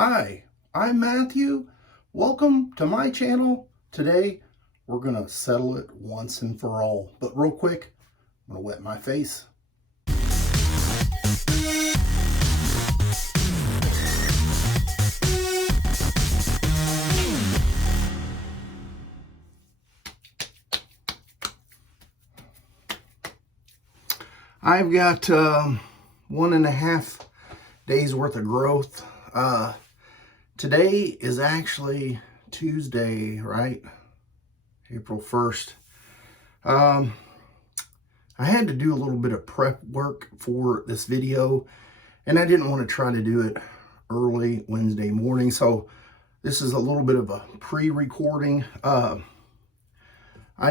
Hi, I'm Matthew. Welcome to my channel. Today, we're gonna settle it once and for all. But real quick, I'm gonna wet my face. I've got 1.5 days worth of growth. Today is actually Tuesday, right? April 1st. I had to do a little bit of prep work for this video, and I didn't want to try to do it early Wednesday morning, so this is a little bit of a pre-recording. I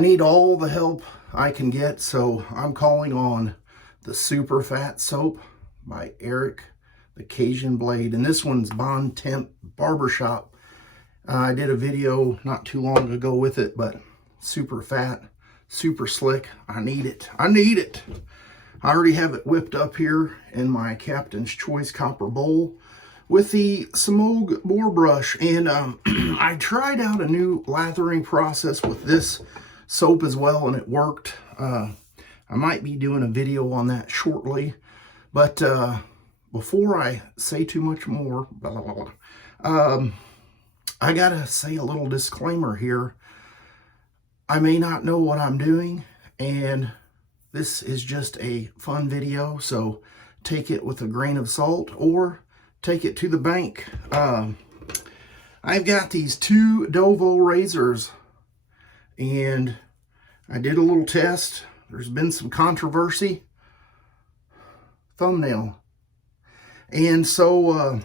need all the help I can get, so I'm calling on the Super Fat Soap by Eric, the CajunBlade, and this one's Temps Barbershop. I did a video not too long ago with it, but super fat, super slick. I need it. I need it. I already have it whipped up here in my Captain's Choice copper bowl with the Semouge Boar brush, and I tried out a new lathering process with this soap as well, and it worked. I might be doing a video on that shortly, but before I say too much more, I gotta say a little disclaimer here. I may not know what I'm doing, and this is just a fun video, so take it with a grain of salt or take it to the bank. I've got these 2 Dovo razors, and I did a little test. There's been some controversy. Thumbnail. And so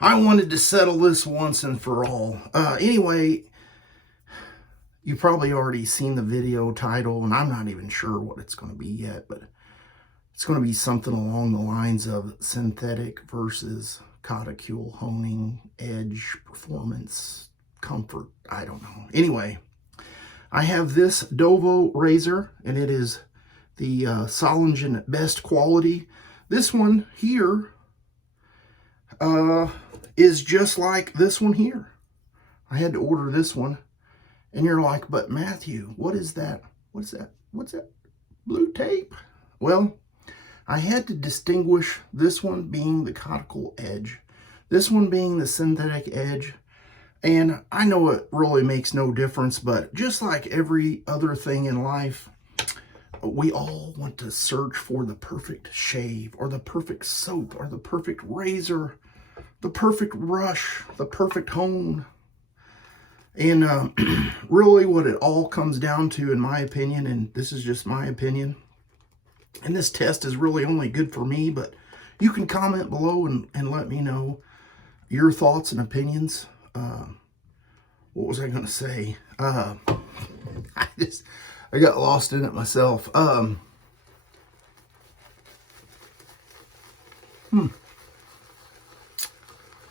I wanted to settle this once and for all. Anyway, you probably already seen the video title, and I'm not even sure what it's going to be yet, but it's going to be something along the lines of synthetic versus cotical, honing, edge, performance, comfort. I don't know. Anyway, I have this Dovo razor, and it is the Solingen best quality. This one here is just like this one here. I had to order this one, and you're like, but Matthew, what is that? What's that? What's that? Blue tape? Well, I had to distinguish this one being the cotical edge, this one being the synthetic edge. And I know it really makes no difference, but just like every other thing in life, we all want to search for the perfect shave, or the perfect soap, or the perfect razor, the perfect brush, the perfect hone. And really what it all comes down to, in my opinion, and this is just my opinion, and this test is really only good for me, but you can comment below and let me know your thoughts and opinions. What was I going to say? I got lost in it myself.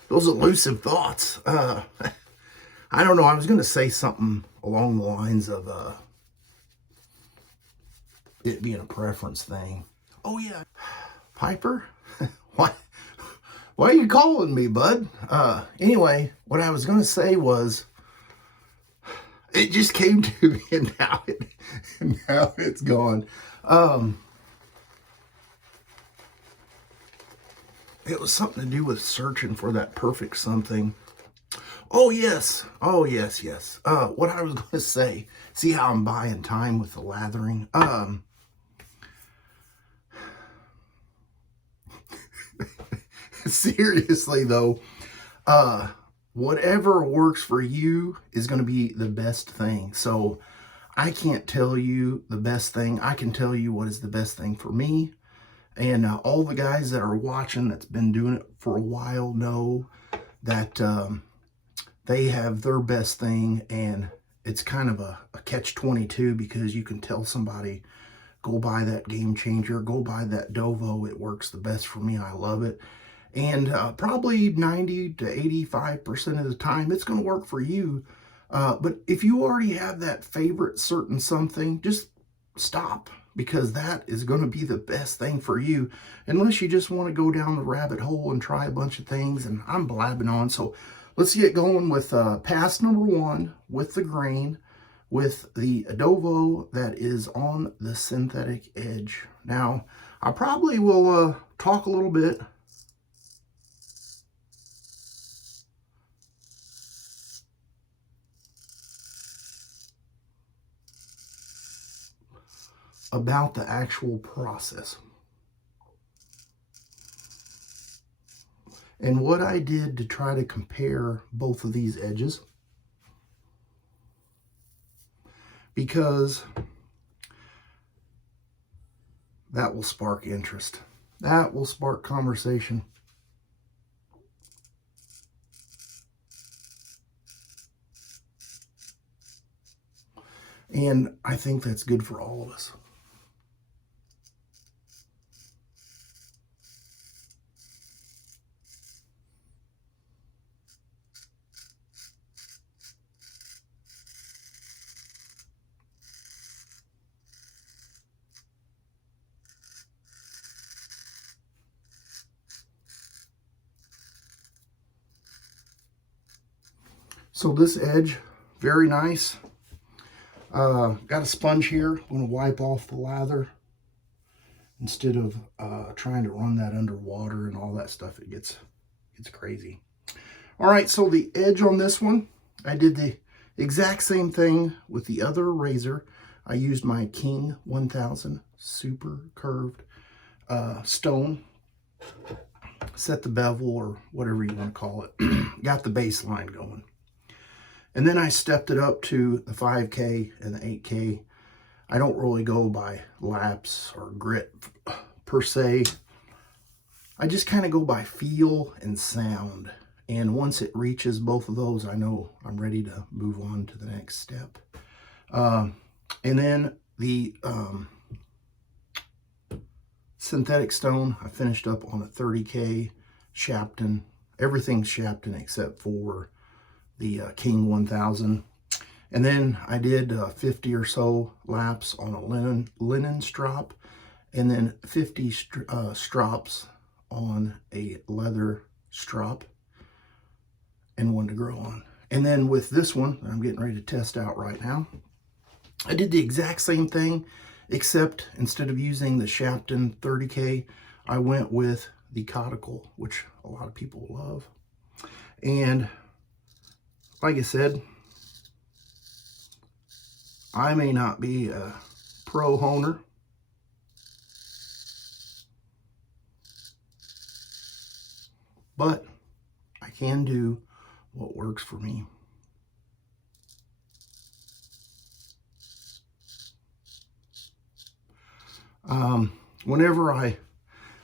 Those elusive thoughts. I don't know. I was going to say something along the lines of it being a preference thing. Oh yeah, Piper. Why are you calling me, bud? Anyway, what I was going to say was, it just came to me, and now it's gone. It was something to do with searching for that perfect something. Oh yes. Oh yes. What I was going to say. See how I'm buying time with the lathering. Seriously though, whatever works for you is going to be the best thing. So I can't tell you the best thing. I can tell you what is the best thing for me. And all the guys that are watching that's been doing it for a while know that they have their best thing, and it's kind of a catch-22, because you can tell somebody, go buy that Game Changer, go buy that Dovo, it works the best for me, I love it. And probably 90 to 85% of the time, it's going to work for you. But if you already have that favorite certain something, just stop. because that is going to be the best thing for you, unless you just want to go down the rabbit hole and try a bunch of things, and I'm blabbing on. So let's get going with pass number 1 with the grain, with the Dovo that is on the synthetic edge. Now, I probably will talk a little bit about the actual process and what I did to try to compare both of these edges, because that will spark interest. That will spark conversation. And I think that's good for all of us. So this edge, very nice. Got a sponge here. I'm going to wipe off the lather instead of trying to run that underwater and all that stuff. It gets crazy. All right, so the edge on this one, I did the exact same thing with the other razor. I used my King 1000 super curved stone. Set the bevel or whatever you want to call it. Got the baseline going. And then I stepped it up to the 5K and the 8K. I don't really go by laps or grit per se. I just kind of go by feel and sound. And once it reaches both of those, I know I'm ready to move on to the next step. And then the synthetic stone, I finished up on a 30K shapton. Everything's shapton except for the King 1000. And then I did 50 or so laps on a linen strop, and then 50 strops on a leather strop, and one to grow on. And then with this one that I'm getting ready to test out right now, I did the exact same thing, except instead of using the shapton 30K, I went with the cotical, which a lot of people love. And like I said, I may not be a pro honer, but I can do what works for me. Whenever I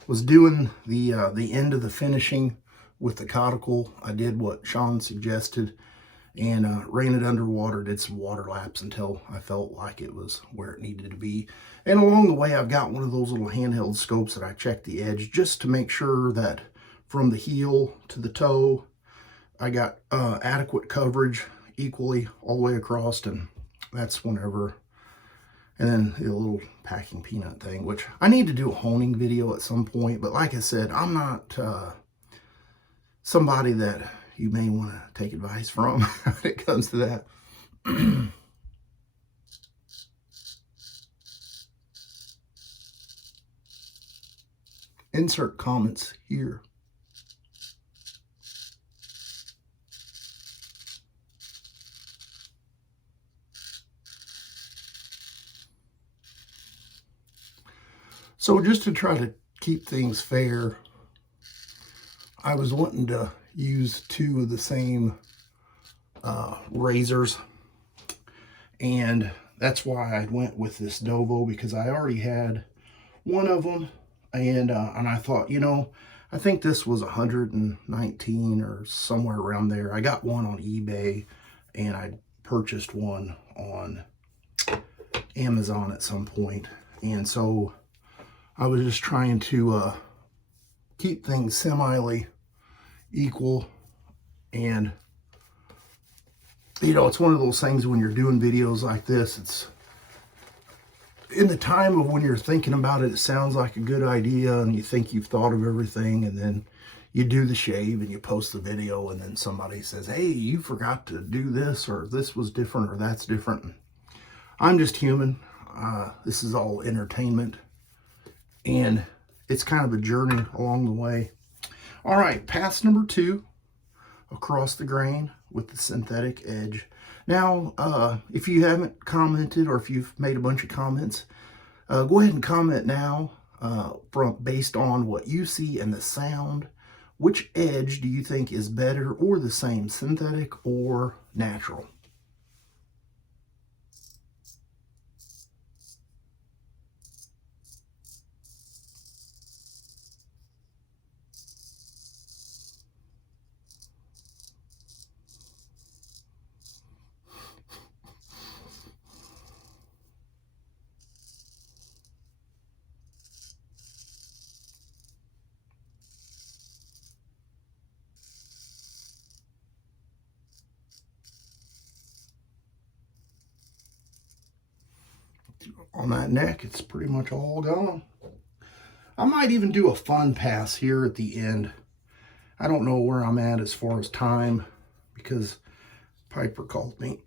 was doing the end of the finishing with the cotical, I did what Sean suggested and ran it underwater, did some water laps until I felt like it was where it needed to be. And along the way, I've got one of those little handheld scopes that I check the edge just to make sure that from the heel to the toe, I got adequate coverage equally all the way across. And that's whenever, and then the little packing peanut thing, which I need to do a honing video at some point. But like I said, I'm not somebody that you may want to take advice from when it comes to that. Insert comments here. So just to try to keep things fair, I was wanting to use 2 of the same razors, and that's why I went with this Dovo, because I already had one of them, and I thought, you know, I think this was 119 or somewhere around there. I got one on eBay, and I purchased one on Amazon at some point, and so I was just trying to keep things semi equal. And you know, it's one of those things when you're doing videos like this, in the time of when you're thinking about it, it sounds like a good idea and you think you've thought of everything, and then you do the shave and you post the video and then somebody says, hey, you forgot to do this, or this was different, or that's different. I'm just human. This is all entertainment, and it's kind of a journey along the way. All right, pass number 2, across the grain with the synthetic edge. Now, if you haven't commented, or if you've made a bunch of comments, go ahead and comment now based on what you see and the sound. Which edge do you think is better or the same, synthetic or natural? On that neck, it's pretty much all gone. I might even do a fun pass here at the end. I don't know where I'm at as far as time, because Piper called me.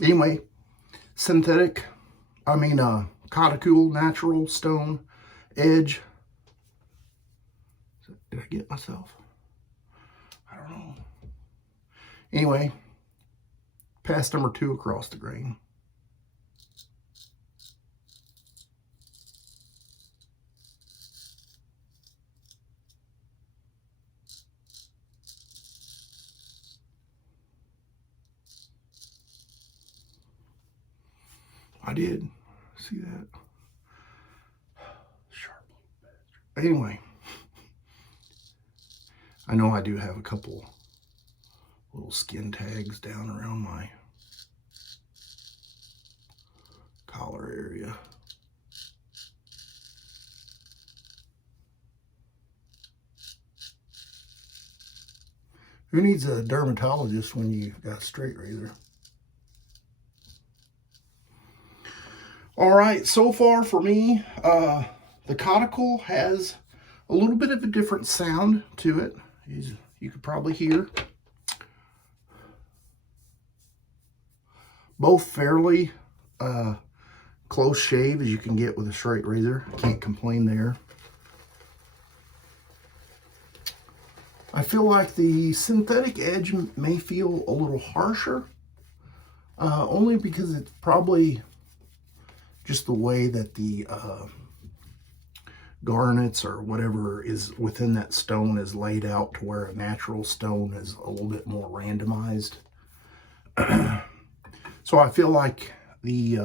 Anyway, synthetic, cotical, natural stone edge. Did I get myself? I don't know. Anyway, pass number 2 across the grain. I did. See that? Sharp little bastard. Anyway, I know I do have a couple little skin tags down around my collar area. Who needs a dermatologist when you got a straight razor? All right, so far for me, the cotical has a little bit of a different sound to it. You could probably hear. Both fairly close shave as you can get with a straight razor. Can't complain there. I feel like the synthetic edge may feel a little harsher, only because it's probably just the way that the garnets or whatever is within that stone is laid out, to where a natural stone is a little bit more randomized. So I feel like the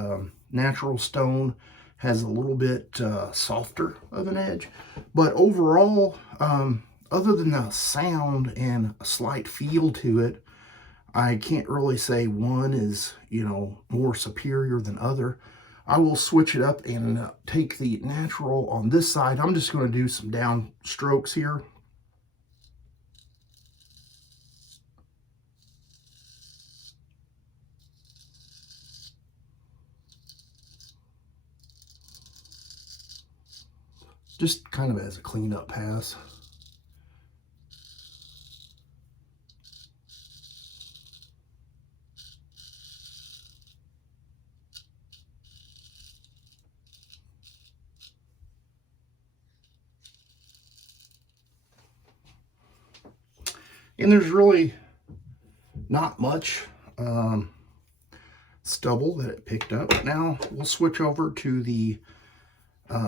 natural stone has a little bit softer of an edge, but overall, other than the sound and a slight feel to it, I can't really say one is, more superior than other. I will switch it up and take the natural on this side. I'm just going to do some down strokes here. Just kind of as a cleanup pass. And there's really not much stubble that it picked up. Now we'll switch over to the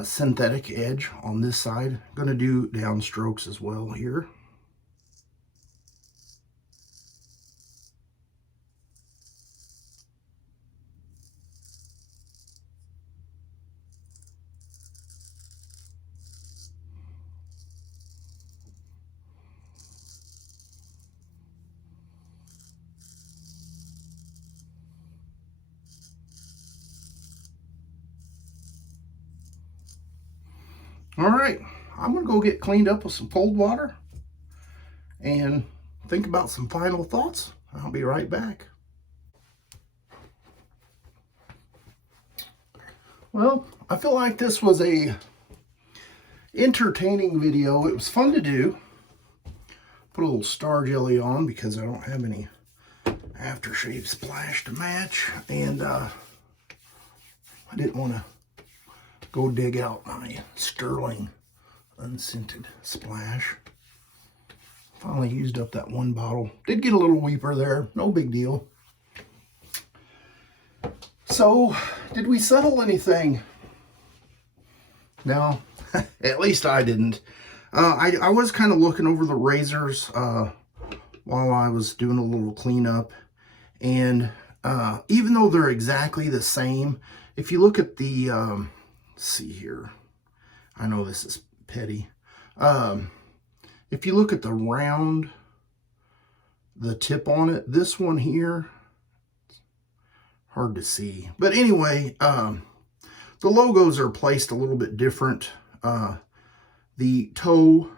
synthetic edge on this side. Going to do down strokes as well here. All right, I'm gonna go get cleaned up with some cold water and think about some final thoughts. I'll be right back. Well, I feel like this was a entertaining video. It was fun to do. Put a little Star Jelly on because I don't have any aftershave splash to match, and I didn't want to go dig out my Sterling unscented splash. Finally used up that one bottle. Did get a little weeper there, no big deal. So, did we settle anything? No, at least I didn't. I was kind of looking over the razors while I was doing a little cleanup, and even though they're exactly the same, if you look at the, let's see here, I know this is petty. If you look at the round, the tip on it, this one here, hard to see. But anyway, the logos are placed a little bit different. The toe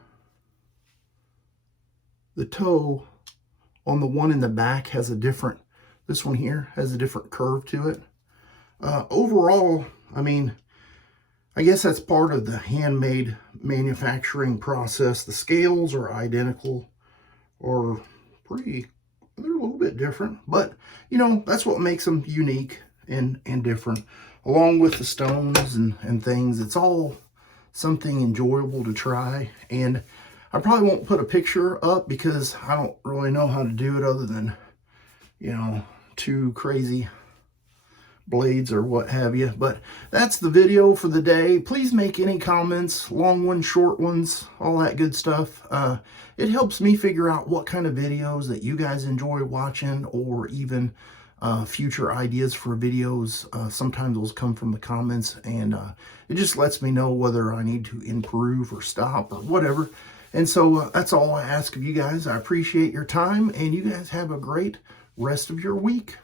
on the one in the back has a different, this one here has a different curve to it. Overall, I mean, I guess that's part of the handmade manufacturing process. The scales are identical, or they're a little bit different, but you know, that's what makes them unique and different. Along with the stones and things, it's all something enjoyable to try. And I probably won't put a picture up because I don't really know how to do it other than, you know, two crazy blades or what have you. But that's the video for the day. Please make any comments, long ones, short ones, all that good stuff. It helps me figure out what kind of videos that you guys enjoy watching, or even future ideas for videos. Sometimes those come from the comments, and it just lets me know whether I need to improve or stop or whatever. And so that's all I ask of you guys. I appreciate your time, and you guys have a great rest of your week.